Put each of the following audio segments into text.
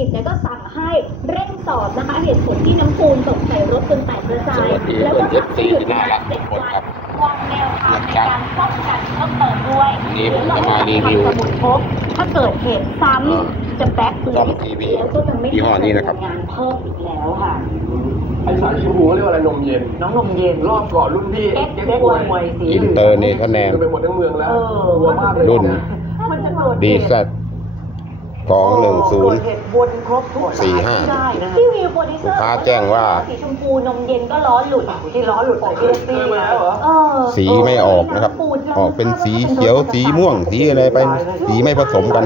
กิจเนี่ยก็สั่งให้เร่งสอบนะคะ เหตุผลที่น้ำปูนตกใส่รถจนแตกกระจายสวัสดีแล้วก็เพื่อน FC ที่น่ารักทุกคนครับวางแนวทางในการป้องกันเพิ่มเติมด้วยวันนี้ผมจะมารีวิวสมุนพกถ้าเกิดเหตุซ้เอ่อำจะแบ็คซ่อมทีวีแล้วก็จะไม่ยี่ห้อนี้นะครับงานเพิ่มอีกแล้วค่ะไอ้สายชมพูเขาเรียกว่าอะไรนมเย็น น้องนมเย็นรอบก่อนรุ่นพี่เอ็กซ์เอ็กเด็กซ์มววยยมวยสีอินเตอร์เนชั่นแนลไปหมดทั้งเมืองแล้วเออกลัวมากเลยรุ่นนะมันจะเกิดดีแซดสองหนึ่งศูนย์เกิดเหตุวนครบทุกสี่ห้าใช่นะที่วิวโปรดิวเซอร์ลูกค้าแจ้งว่า สีชมพูนมเย็นก็ล้อหลุดที่ล้อหลุดใส่ที่แท็กซี่มาแล้วเหรอเออสีไม่ออกนะครับ ออกเป็นสีเขียวสีม่วงสีอะไรไป สีไม่ผสมกัน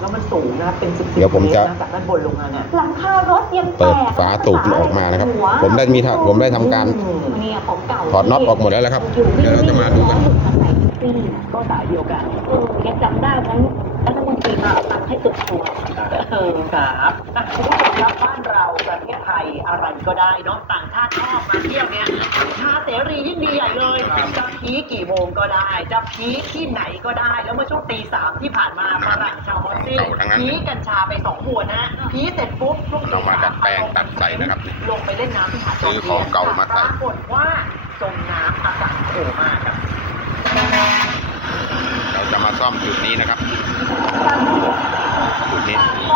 แล้วมันสูงนะเป็นสิบเดี๋ยวผมจะ จากด้านบนลงมาเนี่ย หลังคารถยังแตเปิดกฝาตูบมันออกมานะครับ ผมได้มีทำผมได้ทำการ เนี่ยของเก่าถอดน็อตออกหมดแล้วแหละครับ เดี๋ยวเราจะมาดูกัน ก็สายเดียวกัน เออยังจำได้ทั้ง รัฐมนตรีมาเอาตังค์ให้ตึกทัวร์เออครับอะคุณผู้ชมครับบ้านเราประเทศไทยอะไรก็ได้เนาะต่างชาติชอบมาเที่ยวเนี่ยชาเสรียิ่งดีใหญ่เลยจะพีคกี่โมงก็ได้ จะพีคที่ไหนก็ได้ แล้วเมื่อช่วงตีสามที่ผ่านมาฝรั่งชาวฮอสซี่เอาทั้งนั้นพีคกัญชาไปสองหัวนะพีคเสร็จปุ๊บช่วงตีเอามาดัดแปลงตัดใส่นะครับลงไปเล่นน้ำที่หาดจซื้อของเก่ามาใส่ ปรากฏว่าจมน้ำอากาศโหมากครับ เราจะมาซ่อมจุดนี้นะครับ จุดนี้ ต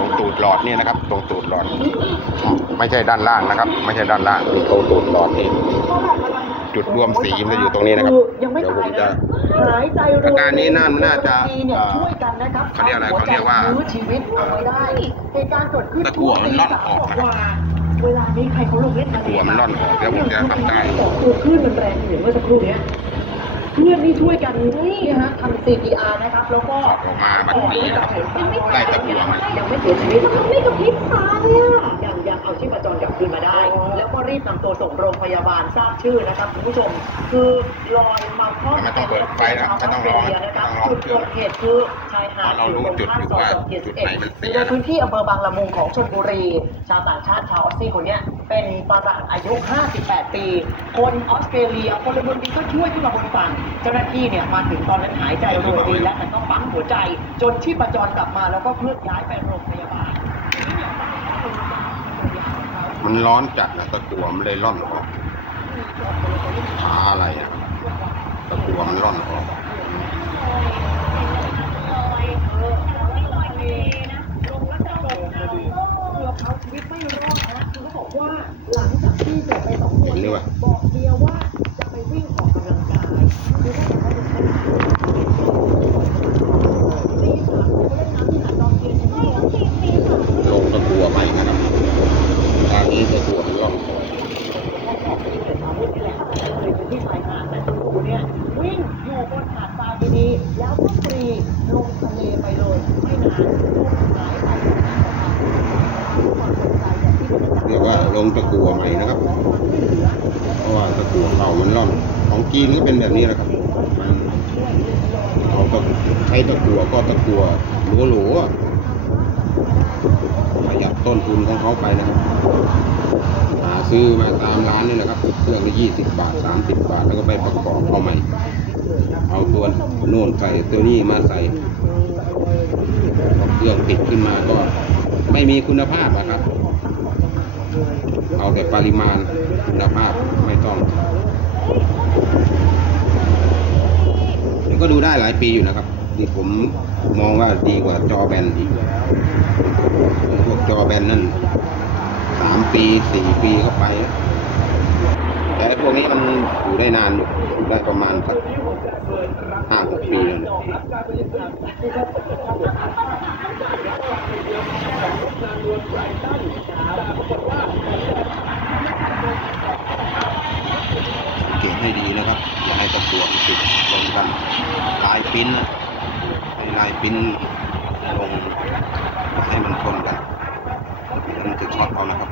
รงตูด หลอดนี่นะครับ ตรงตูดหลอด ไม่ใช่ด้านล่างนะครับ ไม่ใช่ด้านล่างนี่ตรงตูดหลอดนี่จุดรวมสีมันจะอยู่ตรงนี้นะครับยังไม่เดี๋ยวผมตายจะนะหายใจรวยอาการนี้น่าน่าจะเนี่ยเอ่อช่วยกันนะครับเขาเรียกอะไรเขาเรียกว่ายื้อชีวิตเอาไว้ได้เหตุการณ์เกิดขึ้นตะกั่วมันร่อนออกนะครับเวลานี้ใครเขาลงเล่นทะเลตะกั่วมันร่อนออกแล้วผมจะทำได้คือคลื่นมันแรงอยู่เมื่อสักครู่เนี้ย เพื่อนที่ช่วยกันนี่ฮะทำ CPR นะครับ แล้วก็ออกมาแบบนี้นะครับไล่ตะกั่วมันยังไม่เสียชีวิตมันไม่กับพริบตาเนี่ยยังยังเอาชีพจรกลับคืนมาได้ แล้วก็รีบนำตัวส่งโรงพยาบาลทราบชื่อนะครับคุณผู้ชมคือลอยมาพร้อมไม่ต้องเปิดไฟนะครับไม่ต้องร้องนะครับจุดเกิดเหตุคือ หาดเรารู้จุดอยู่ว่าจุดไหนมันเสียในพื้นที่อำเภอบางละมุงของชลบุรี ชาวต่างชาติชาวออสซี่คนเนี้ยเป็นฝรั่งอายุ 58 ปี คนออสเตรเลียพลเมืองดีก็ช่วยขึ้นมาบนฝั่ง เจ้าหน้าที่เนี่ยมาถึงตอนนั้นหายใจรวยรินและมันต้องปั๊มหัวใจ จนชีพจรกลับมาแล้วก็เคลื่อนย้ายไปโรงพยาบาลมันร้อนจัดนะตะกั่วมันเลยร่อนออกขาอะไรอะตะกั่วมันร่อนออก เอาชีวิตไม่รอดนะคือเขาบอกว่าหลังจากที่เสร็จไปสองคน เห็นด้วย บอกเดียวว่าจะไปวิ่งออกกำลังกายคือถ้าเกิดว่าจะใช้ตีสามเนี่ยเขาเล่นน้ำที่หาดจอมเทียนใช่ไหม ลงตะกั่วไปนะครับทางนี้ตะกั่วมันร่อนออก ออกไปเกิดอาวุธนี่แหละเลยเป็นที่ชายหาดแต่ตัวหนูเนี่ยวิ่งอยู่บนหาดทรายดีๆแล้วก็ปรีลงทะเลไปเลย ไม่นานหายไปความสนใจจากที่เป็นจัก เรียกว่าลง ตะกั่วใหม่นะครับเพราะว่าตะกั่วเก่ามันร่อนของจีนก็เป็นแบบนี้แหละครับมันเอาตะใช้ตะกั่วก็ตะกั่วหลวๆอะประหยัดต้นทุนของเขาไปนะครับหาซื้อมาตามร้านนี่แหละครับเครื่องละยี่สิบบาทสามสิบบาทแล้วก็ไปประกอบเอาใหม่ เอาตัวโน่นใส่ตัวนี้มาใส่เครื่องติดขึ้นมาก็ไม่มีคุณภาพอะครับ เอาแต่ปริมาณคุณภาพไม่ต้องมันก็ดูได้หลายปีอยู่นะครับนี่ผมมองว่าดีกว่าจอแบนอีกพวกจอแบนนั่นสามปีสี่ปีเข้าไป แต่พวกนี้มันอยู่ได้นานอยู่ได้ประมาณสักห้าหกปีเลยสังเกตให้ดีนะครับ อย่าให้ตะกัวมันติดลงกันลายปิ้นนะให้ลายปิ้นลงให้มันชนกันมันจะช็อตเอานะครับ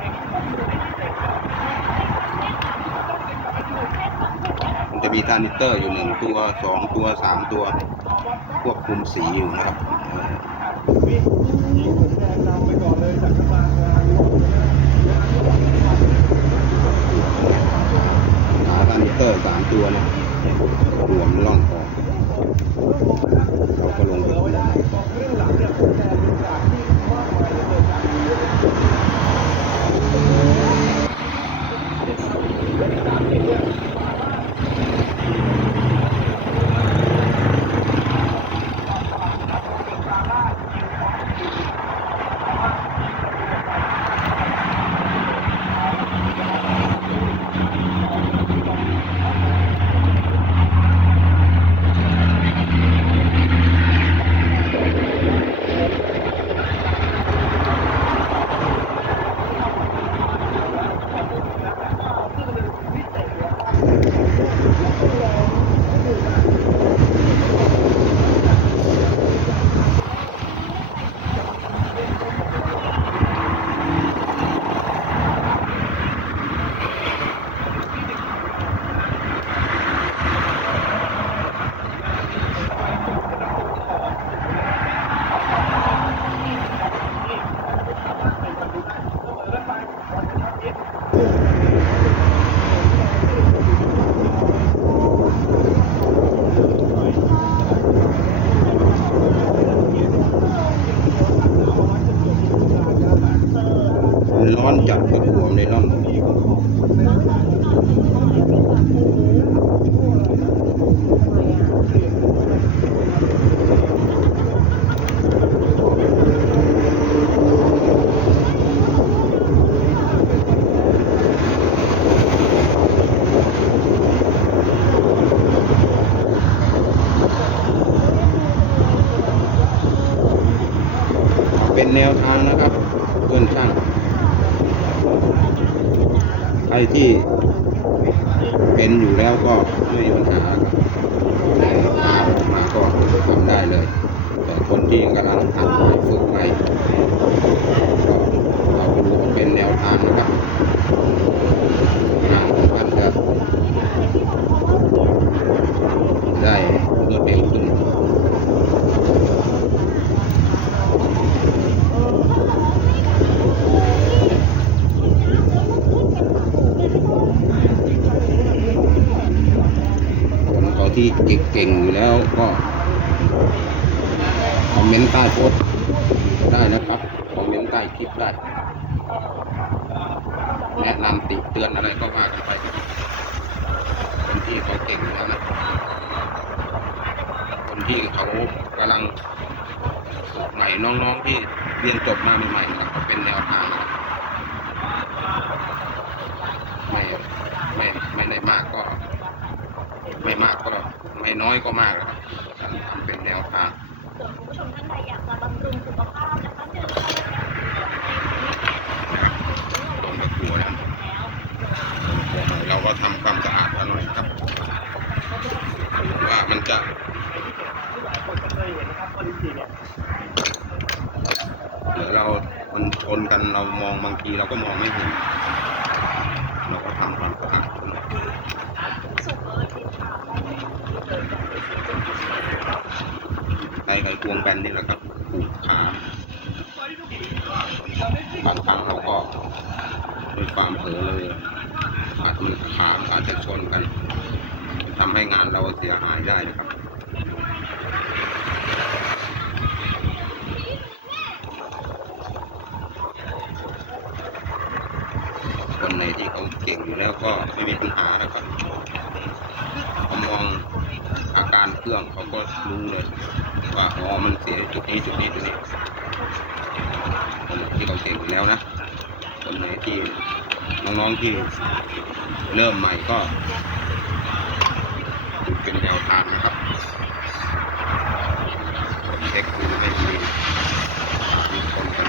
มัน จะมีทานิเตอร์อยู่หนึ่งตัวสองตัวสามตัวควบคุมสีอยู่นะครับเออหาทานิเตอร์สามตัวนะรวมล่อนออกเราก็ลงไปดู จัดตัวหัวในร่อนเป็นแนวทางนะครับเพื่อนช่าง ใครที่เป็นอยู่แล้วก็ไม่มีปัญหาครับหาออกมาก็ทำได้เลย แต่คนที่กำลังหัดใหม่ฝึกใหม่ก็เราไปดูเป็นแนวทางนะครับงานของท่านจะได้รวดเร็ว ก่งอยู่แล้วก็คอมเมนต์ใต้โพสได้นะครับคอมเมนต์ใต้คลิปได้ แนะนำติเตือนอะไรก็ว่ากันไปคนที่เขาเก่งแล้วนะคนที่เขากำลังใหม่น้องๆที่เรียนจบมาใหม่ๆนะก็เป็นแนวทางนะครับไม่ไม่ไม่ได้มากก็ ไม่มากก็ไม่ น้อยก็มากนะครับทำเป็นแนวทางส่วนคุณผู้ชมท่านใดอยากจะบำรุงสุขภาพนะคะเจอตรงกับครัวนะเราก็ทำความสะอาดกันหน่อยครับว่ามันจะเดี๋ยวเรามันชนกันเรามองบางทีเราก็มองไม่เห็น วงแบนนี่แหละครับขูดขาบางครั้งเราก็ด้วยความเผลอเลยอาจมันขาอาจจะชนกันทำให้งานเราเสียหายได้นะครับคนไหนที่เขาเก่งอยู่แล้วก็ไม่มีปัญหานะครับเขามองอาการเครื่องเขาก็รู้เลย ว่าอ๋อมันเสียจุดนี้จุดนี้จุดนี้คนที่เราเก่งอยู่แล้วนะคนไหนที่น้องๆที่เริ่มใหม่ก็ดูเป็นแนวทางนะครับเช็คดูให้ดีมีคนกัน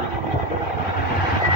ハハハハ!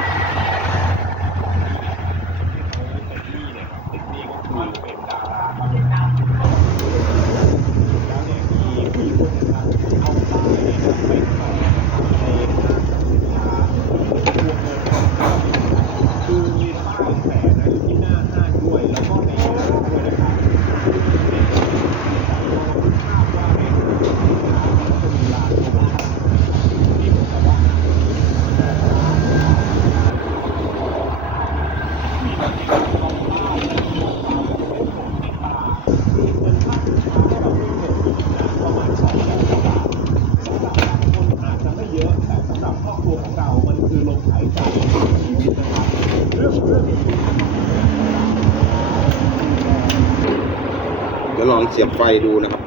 เสียบไฟดูนะครับ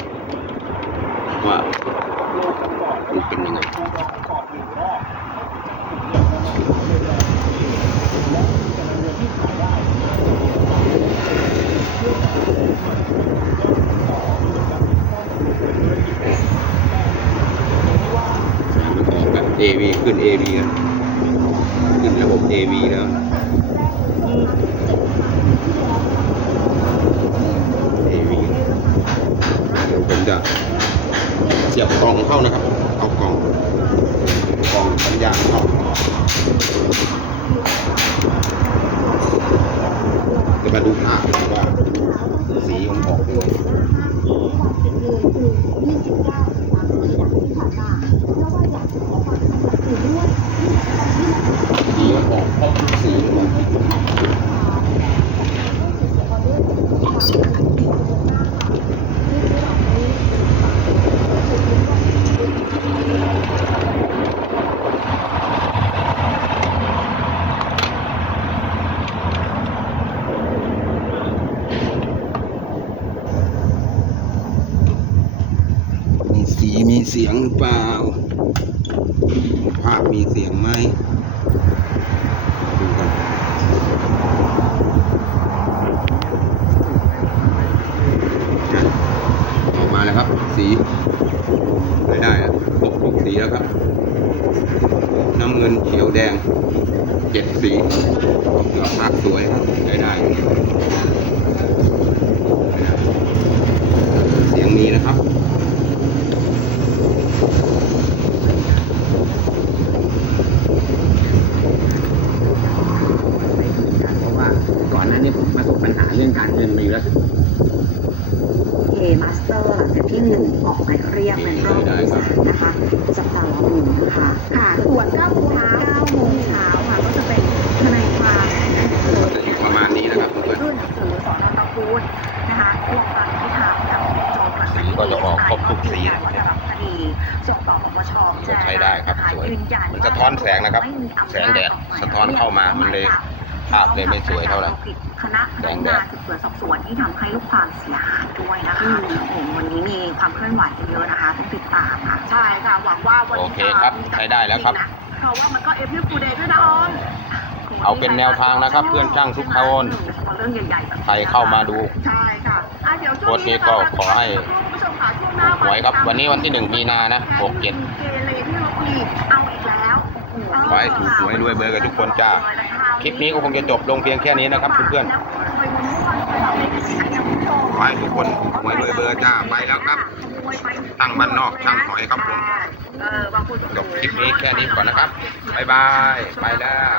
ว่ามันเป็นยังไงเอวีขึ้นเอวีขึ้นระบบเอวีแล้ว จะเสียบกล่องเข้านะครับ เอากล่องกล่องสัญญาณเข้าจะมาดูภาพว่าสีของออกยังไง สีมันออกครบทุกสีเลย มีสีมีเสียงหรือเปล่า ภาพมีเสียง ไหมดูกันออกมาแล้วครับ สีไม่ได้อะครบทุกสีแล้วครับ น้ำเงินเขียวแดงเจ็ดสีเกือภาพสวยครับได้ได้ เสียงมีนะครับ เพราะว่าก่อนหน้านี้ผมประสบปัญหาเรื่องการเงินมาอยู่แล้ว เคมาสเตอร์หลังจากที่หนึ่งออกหมายเรียกเป็นรอบที่สามนะคะสัปดาห์ละหนึ่งค่ะ ค่ะ ส่วน9โมงเช้า9โมงเช้าค่ะ ก็จะเป็นทนายความ จะอยู่ประมาณนี้นะครับเพื่อน รุ่นหนังสือสอนนทกูลนะคะรวมการที่ถามกับจอม สี ก็จะออกครบทุกสีว่าจะรับคดีส่งต่อปปชแจ้งใช้ได้ครับนะะสวยยืนยันมันสะท้อนแสงนะครับไม่มีอำนาจแสงแดดสะท้อนเข้ามามันเลยภาพเลยไม่สวยเท่าไหร่คณะพนักงานสืบสวนสอบสวนที่ทำให้ลูกความเสียหายด้วยนะคะโอ้โหวันนี้มีความเคลื่อนไหวกันเยอะนะคะต้องติดตามค่ะใช่ค่ะหวังว่าวันโอนี้เคครับใช้ได้แล้วครับเพราะว่ามันก็เอฟยูฟูเดย์ด้วยนะออมเอาเป็นแนวทางนะครับ เพื่อนช่างทุกคนเรื่องใหญ่ๆแบบนี้ใครเข้ามาดูใช่ค่ะอะเดี๋ยวช่วงโพสต์นี้ก็ขอให้ คุณผู้ชมค่ะช่วงหน้าหวยครับวันนี้วันที่หนึ่งมีนานะหกเจ็ดเกเรที่ลบบุรีเอาอีกแล้วขอให้ถูกหวยรวยเบอร์กันทุกคนจ้า คลิปนี้ก็คงจะจบลงเพียงแค่นี้นะครับเพื่อนๆขอให้ทุกคนหวยรวยเบอร์จ้าไปแล้วครับช่างบ้านนอกช่างหอยครับผมเออบางคนจบคลิปนี้แค่นี้ก่อนนะครับบ๊ายบายไปแล้ว